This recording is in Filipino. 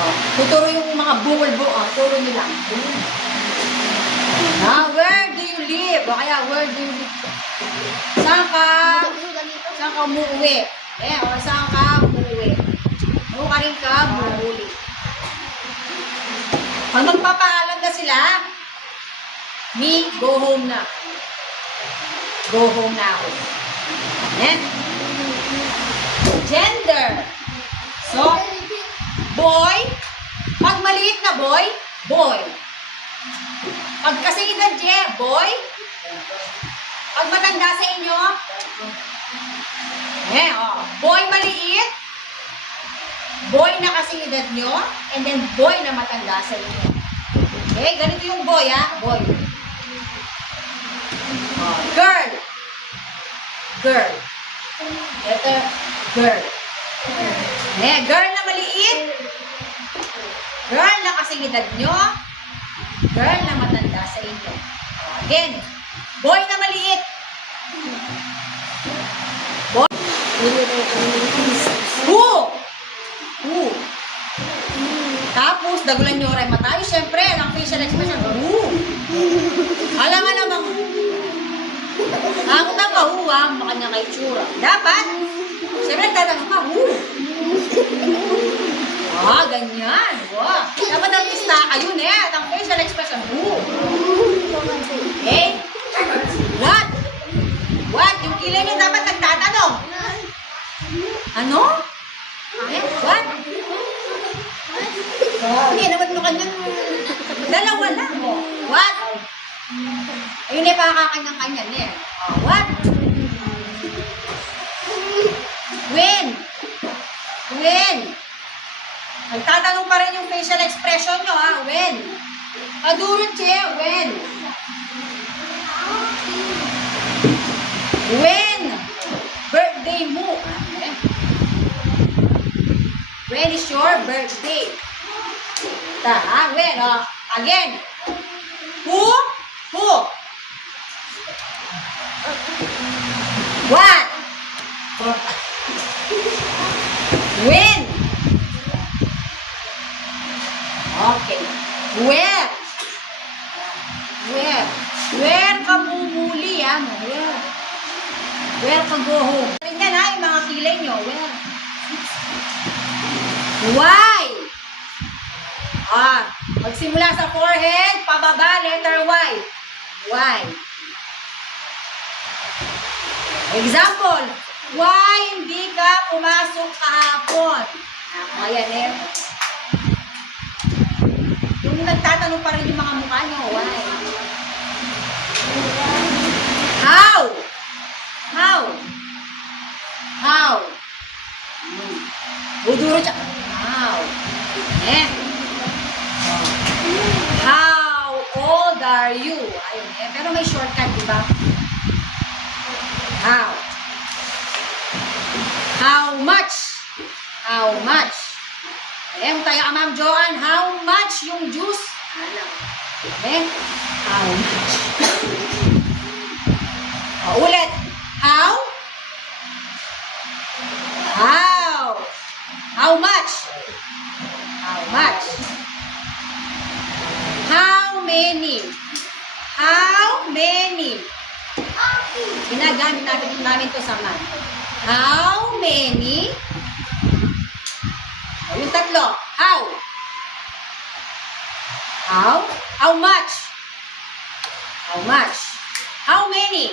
Oh, tuturo yung mga bungol buo. Turo nyo lang. Where do you live? O kaya, where do you live? Saan ka umuwi? O saan ka umuwi? O ka rin ka umuwi. Pag magpapaalam na sila, me, go home na. Go home na ako. Ayan. Gender. So, boy, pag maliit na boy, boy. Pag kasi edad niya, boy. Pag matanda sa inyo, boy maliit, boy na kasi edad nyo, and then boy na matanda sa inyo. Okay, ganito yung boy, boy. Girl. Girl. Ito, girl. Girl na maliit. Girl na kasing edad nyo. Girl na matanda sa inyo. Again, boy na maliit. Boy. Who? Who? Tapos, dagulan nyo rin matayo. Siyempre, ang facial expression. Who? Alam nga namang ako na kahuwang makanya kay tsura. Dapat, siyempre tatanong ka, who? Ganyan. Wow. Dapat ang istaka yun at ang facial expression, who? Okay? What? What? Yung kilay nyo dapat nagtatanong. Ano? What? Hindi, dapat mo kanyang dalawa lang. What? Ayun eh, pakakanyang-kanyan eh. What? When? When? Nagtatanong pa rin yung facial expression nyo, When? Kadurot siya, when? When? Birthday mo. When is your birthday? When? Again. Who? Who? What? When? Okay. Where? Where? Where ka mumuli, Where? Where ka go home? Yan, yung mga kilay nyo. Where? Why? Magsimula sa forehead, pababa, letter Y. Why? Example, why hindi ka pumasok kahapon? Ayan Yung nagtatanong pa rin yung mga mukha nyo, why? How? How? How? Buduro siya. How? How old are you? Ayun pero may shortcut, diba? How? How much? How much? Tayo ka, Ma'am Joanne, how much yung juice? How much? Ulit. How? How? How much? How much? How many? How many? Ginagamit namin to sa math. How many? Yung tatlo. How? How? How much? How much? How many?